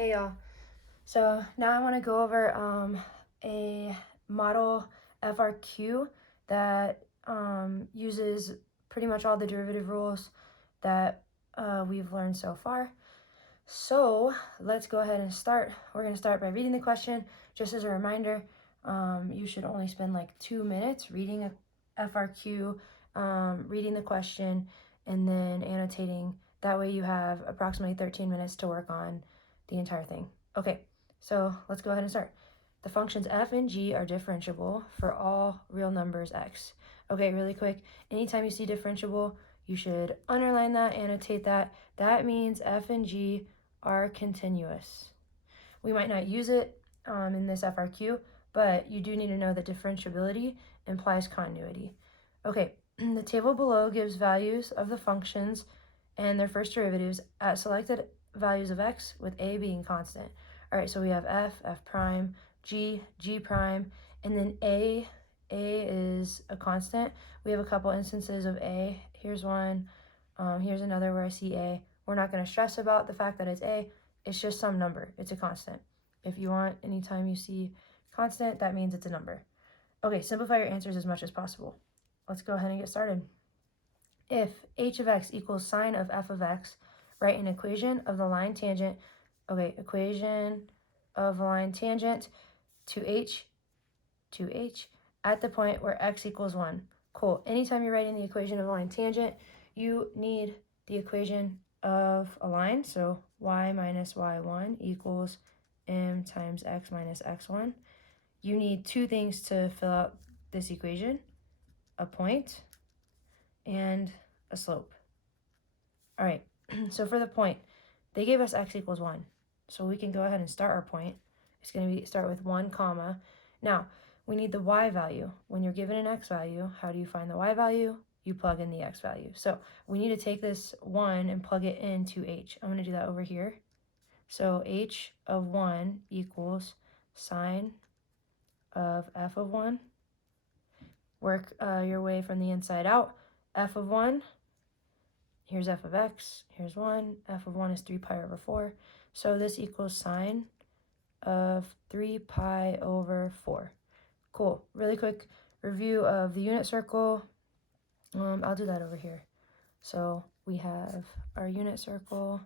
Hey y'all. So now I want to go over a model FRQ that uses pretty much all the derivative rules that we've learned so far. So let's go ahead and start. We're going to start by reading the question. Just as a reminder, you should only spend like 2 minutes reading a FRQ, reading the question, and then annotating. That way you have approximately 13 minutes to work on the entire thing. Okay, so let's go ahead and start. The functions f and g are differentiable for all real numbers x. Okay, really quick, anytime you see differentiable, you should underline that, annotate that. That means f and g are continuous. We might not use it in this FRQ, but you do need to know that differentiability implies continuity. Okay, the table below gives values of the functions and their first derivatives at selected values of x, with a being constant. All right, so we have f prime, g prime, and then a is a constant. We have a couple instances of a. Here's one. Here's another where I see a. We're not going to stress about the fact that it's a. It's just some number. It's a constant. If you want, anytime you see constant, that means it's a number. Okay, simplify your answers as much as possible. Let's go ahead and get started. If h of x equals sine of f of x, write an equation of the line tangent. Okay, equation of line tangent to h at the point where x equals 1. Cool. Anytime you're writing the equation of a line tangent, you need the equation of a line. So y minus y1 equals m times x minus x1. You need two things to fill out this equation: a point and a slope. All right, so for the point, they gave us x equals 1. So we can go ahead and start our point. It's going to start with 1 comma. Now, we need the y value. When you're given an x value, how do you find the y value? You plug in the x value. So we need to take this 1 and plug it into h. I'm going to do that over here. So h of 1 equals sine of f of 1. Work your way from the inside out. F of 1, here's f of x, here's 1. F of 1 is 3 pi over 4. So this equals sine of 3 pi over 4. Cool. Really quick review of the unit circle. I'll do that over here. So we have our unit circle.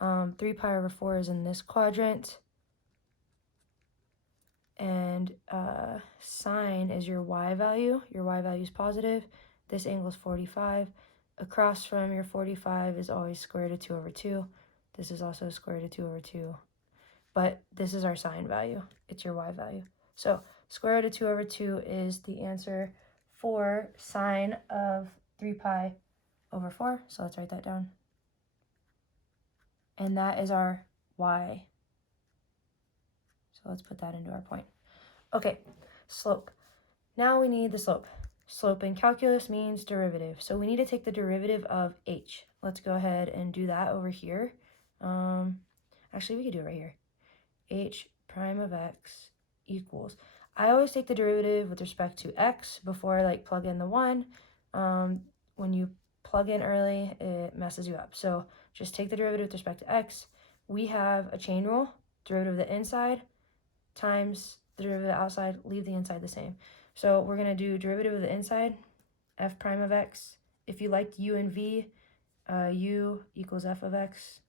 3 pi over 4 is in this quadrant. And sine is your y value. Your y value is positive. This angle is 45. Across from your 45 is always square root of 2 over 2. This is also square root of 2 over 2. But this is our sine value. It's your y value. So square root of 2 over 2 is the answer for sine of 3 pi over 4. So let's write that down. And that is our y. So let's put that into our point. Okay, slope. Now we need the slope. Slope in calculus means derivative. So we need to take the derivative of h. Let's go ahead and do that over here. Actually, we could do it right here. H prime of x equals. I always take the derivative with respect to x before I plug in the 1. When you plug in early, it messes you up. So just take the derivative with respect to x. We have a chain rule. Derivative of the inside times the derivative of the outside, leave the inside the same. So we're going to do derivative of the inside, f prime of x. If you liked u and v, u equals f of x,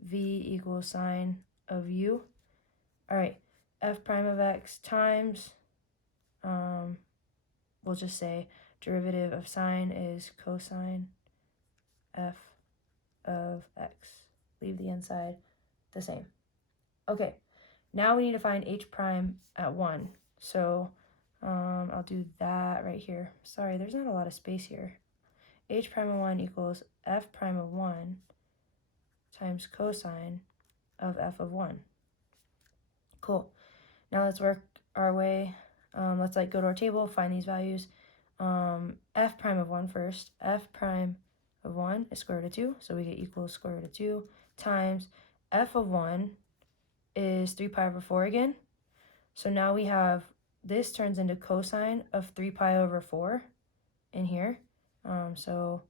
v equals sine of u. All right, f prime of x times, we'll just say derivative of sine is cosine f of x. Leave the inside the same. Okay, now we need to find h prime at 1. So I'll do that right here. Sorry, there's not a lot of space here. H prime of 1 equals f prime of 1 times cosine of f of 1. Cool. Now let's work our way. Let's go to our table, find these values. F prime of 1 first. F prime of 1 is square root of 2, so we get equals square root of 2 times f of 1 is 3 pi over 4 again. So now we have, this turns into cosine of 3 pi over 4 in here. So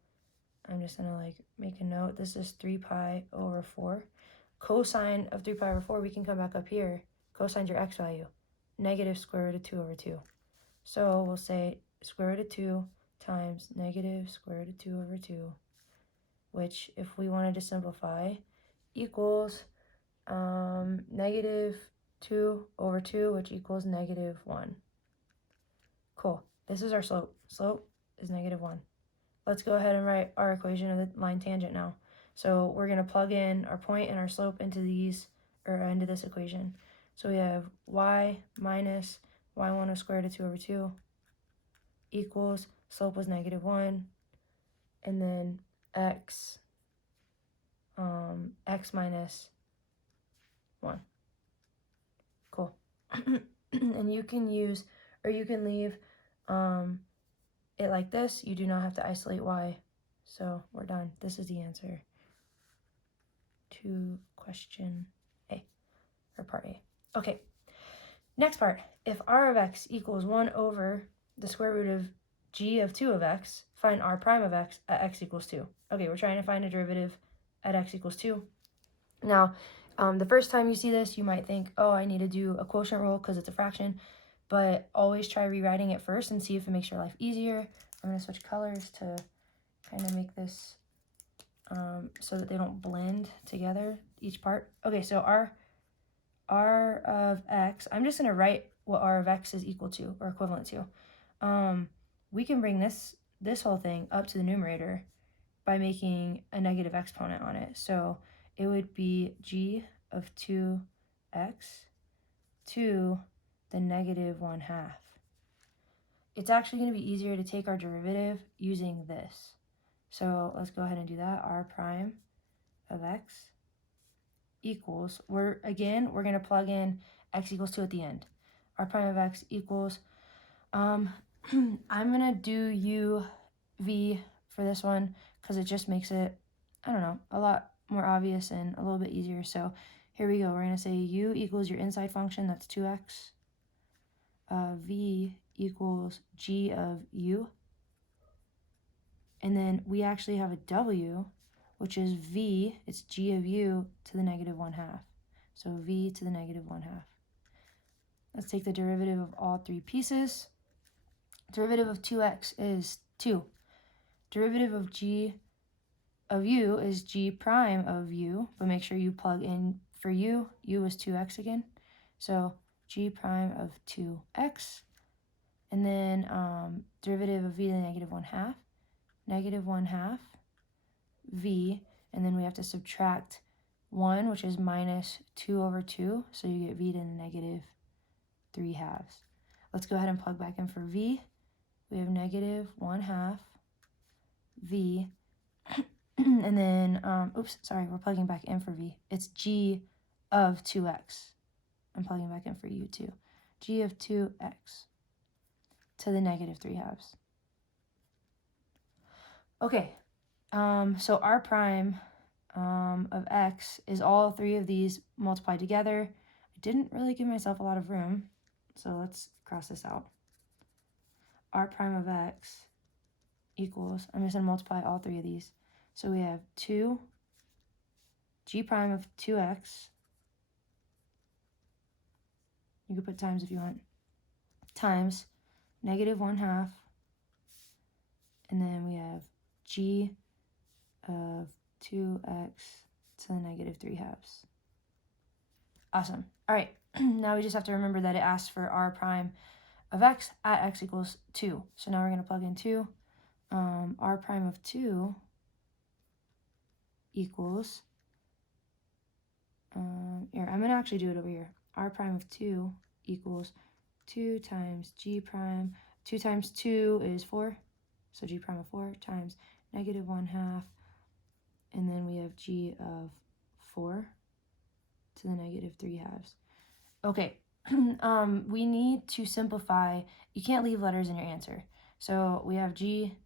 I'm just going to make a note. This is 3 pi over 4. cosine of 3 pi over 4, we can come back up here. Cosine's your x value. Negative square root of 2 over 2. So we'll say square root of 2 times negative square root of 2 over 2, which, if we wanted to simplify, equals negative 2 over 2, which equals negative 1. Cool. This is our slope. Slope is negative 1. Let's go ahead and write our equation of the line tangent now. So we're going to plug in our point and our slope into into this equation. So we have y minus y1 square root of 2 over 2 equals, slope was negative 1, and then x minus 1. Cool. And you can use, or you can leave it like this. You do not have to isolate y. So we're done. This is the answer to question A, or part A. Okay, next part. If r of x equals 1 over the square root of g of 2 of x, find r prime of x at x equals 2. Okay, we're trying to find a derivative at x equals 2. Now, the first time you see this, you might think, oh, I need to do a quotient rule because it's a fraction, but always try rewriting it first and see if it makes your life easier. I'm going to switch colors to kind of make this so that they don't blend together, each part. Okay, so r of x, I'm just going to write what r of x is equal to or equivalent to. We can bring this whole thing up to the numerator by making a negative exponent on it. So it would be g of 2x to the negative 1/2. It's actually going to be easier to take our derivative using this. So let's go ahead and do that. R prime of x equals, we're going to plug in x equals 2 at the end. R prime of x equals, I'm going to do u v for this one because it just makes it, I don't know, a lot more obvious and a little bit easier. So here we go. We're going to say u equals your inside function, that's 2x. V equals g of u. And then we actually have a w, which is v, it's g of u to the negative 1/2. So v to the negative 1/2. Let's take the derivative of all three pieces. Derivative of 2x is 2. Derivative of g of u is g prime of u, but make sure you plug in for u is 2x again. So g prime of 2x. And then derivative of v to the negative 1/2. Negative 1/2 v, and then we have to subtract 1, which is minus 2 over 2, so you get v to the negative 3/2. Let's go ahead and plug back in for v. We have negative 1/2 v, and then, we're plugging back in for v. It's g of 2x. I'm plugging back in for u too. G of 2x to the negative 3/2. Okay, so r prime of x is all three of these multiplied together. I didn't really give myself a lot of room, so let's cross this out. R prime of x equals, I'm just going to multiply all three of these. So we have 2 g prime of 2x. You could put times if you want. Times negative 1/2. And then we have g of 2x to the negative 3/2. Awesome. All right, now we just have to remember that it asks for r prime of x at x equals 2. So now we're going to plug in 2. R prime of 2 equals, here, I'm going to actually do it over here. R prime of 2 equals 2 times g prime. 2 times 2 is 4. So g prime of 4 times negative 1/2, and then we have g of 4 to the negative 3/2. Okay, we need to simplify. You can't leave letters in your answer. So we have g,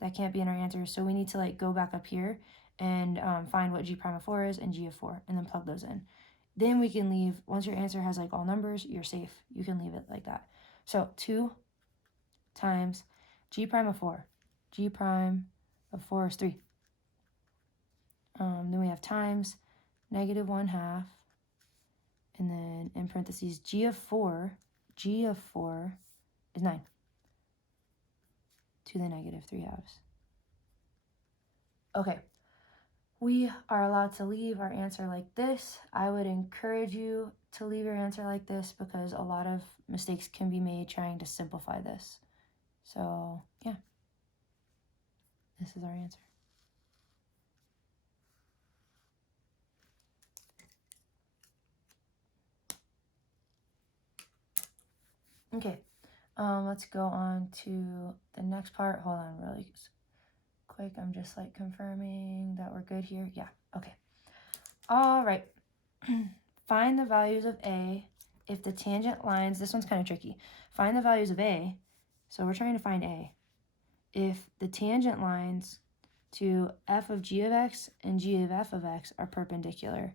that can't be in our answer. So we need to go back up here and find what g prime of 4 is and g of 4, and then plug those in. Then we can leave, once your answer has all numbers, you're safe. You can leave it like that. So 2 times g prime of 4. G prime of 4 is 3. Then we have times negative 1/2, and then in parentheses, g of 4 is 9 to the negative 3/2. Okay, we are allowed to leave our answer like this. I would encourage you to leave your answer like this because a lot of mistakes can be made trying to simplify this. So yeah, this is our answer. Okay, let's go on to the next part. Hold on really quick. I'm just like confirming that we're good here. Yeah, okay. All right. Find the values of A if the tangent lines, this one's kind of tricky. Find the values of A, so we're trying to find A, if the tangent lines to f of g of x and g of f of x are perpendicular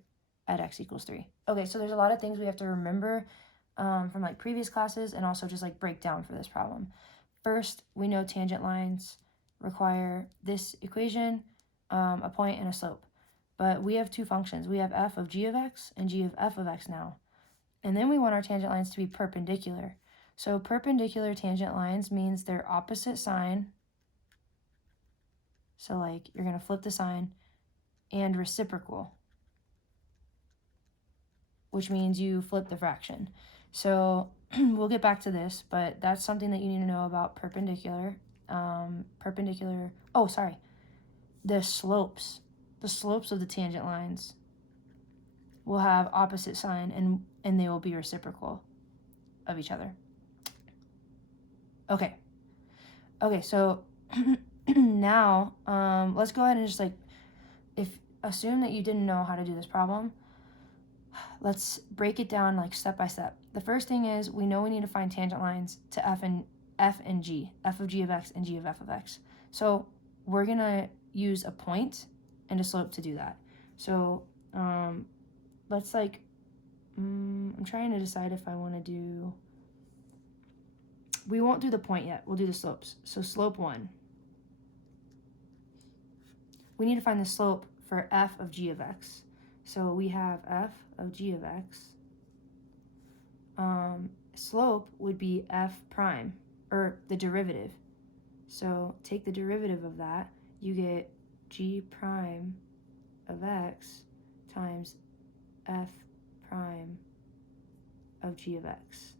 at x equals 3. Okay, so there's a lot of things we have to remember from like previous classes and also just like break down for this problem. First, we know tangent lines require this equation, a point and a slope. But we have two functions. We have f of g of x and g of f of x now. And then we want our tangent lines to be perpendicular. So perpendicular tangent lines means they're opposite sign. So like you're going to flip the sign, and reciprocal, which means you flip the fraction. So we'll get back to this, but that's something that you need to know about perpendicular. The slopes of the tangent lines will have opposite sign and they will be reciprocal of each other. Okay, so now let's go ahead and just like, assume that you didn't know how to do this problem. Let's break it down like step by step. The first thing is we know we need to find tangent lines to f and g, f of g of x and g of f of x. So we're gonna use a point and a slope to do that. So let's like, I'm trying to decide if I want to do, we won't do the point yet, we'll do the slopes. So slope 1. We need to find the slope for f of g of x. So we have f of g of x. Slope would be f prime, or the derivative. So take the derivative of that, you get g prime of x times f prime of g of x.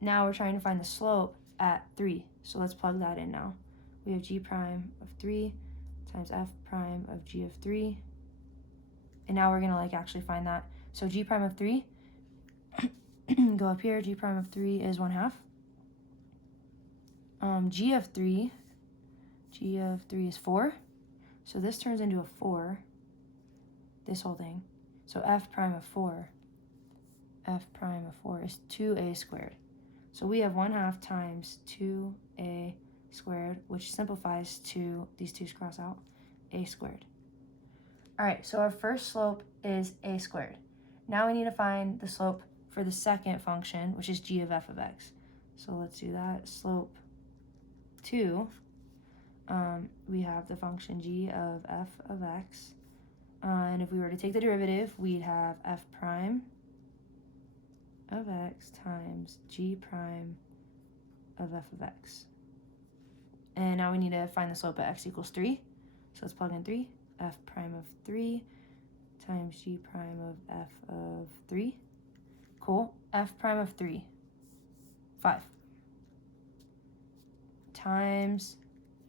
Now we're trying to find the slope at 3. So let's plug that in now. We have g prime of 3 times f prime of g of 3. And now we're going to like actually find that. So g prime of 3, go up here, g prime of 3 is 1/2. G of 3 is 4. So this turns into a 4, this whole thing. So f prime of 4 is 2a squared. So we have 1/2 times 2a squared, which simplifies to, these 2's cross out, a squared. All right, so our first slope is a squared. Now we need to find the slope for the second function, which is g of f of x. So let's do that. Slope 2, we have the function g of f of x. And if we were to take the derivative, we'd have f prime of x times g prime of f of x. And now we need to find the slope at x equals 3. So let's plug in 3. F prime of 3 times g prime of f of 3. Cool. F prime of 3, 5. Times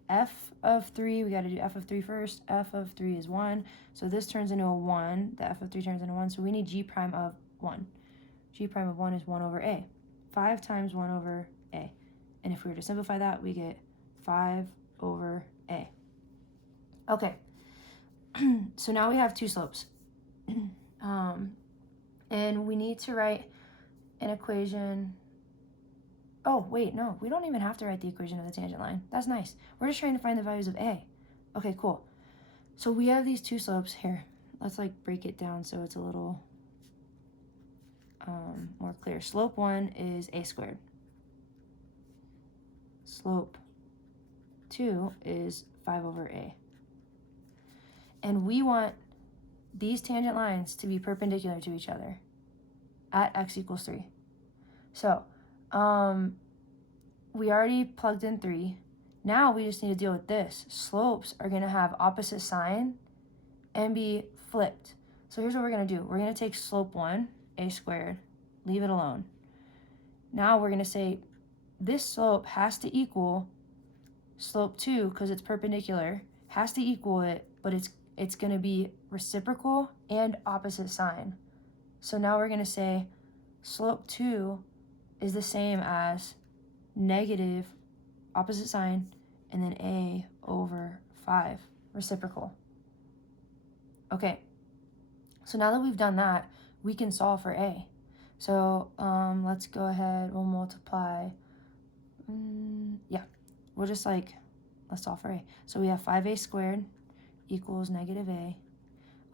f of 3, we got to do f of 3 first. F of 3 is 1. So this turns into a 1. The f of 3 turns into 1. So we need g prime of 1. G prime of 1 is 1 over a. 5 times 1 over a. And if we were to simplify that, we get 5 over a. Okay. So now we have two slopes. And we need to write an equation. Oh, wait, no. We don't even have to write the equation of the tangent line. That's nice. We're just trying to find the values of a. Okay, cool. So we have these two slopes here. Let's like break it down so it's a little more clear. Slope 1 is a squared. Slope 2 is 5 over a. And we want these tangent lines to be perpendicular to each other at x equals 3. So we already plugged in 3. Now we just need to deal with this. Slopes are going to have opposite sign and be flipped. So here's what we're going to do. We're going to take slope 1, a squared, leave it alone. Now we're going to say this slope has to equal slope 2 because it's perpendicular, has to equal it, but it's going to be reciprocal and opposite sign. So now we're going to say slope 2 is the same as negative opposite sign and then a over 5 reciprocal. Okay, so now that we've done that, we can solve for a. So let's go ahead, we'll multiply, we'll just let's solve for a. So we have 5a squared equals negative a.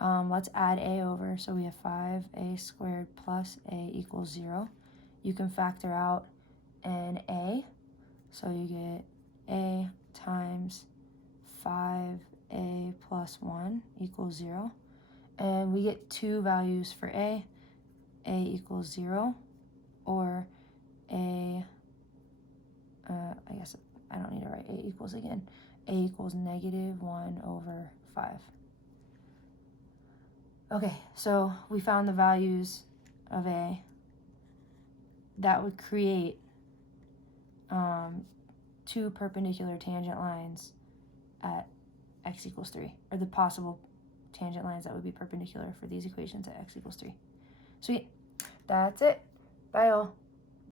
Let's add a over, so we have 5a squared plus a equals 0. You can factor out an a, so you get a times 5a plus 1 equals 0. And we get two values for a equals 0, or I guess I don't need to write a equals again. A equals negative 1 over 5. Okay, so we found the values of a. That would create two perpendicular tangent lines at x equals 3, or the possible tangent lines that would be perpendicular for these equations at x equals 3. Sweet. That's it. Bye all.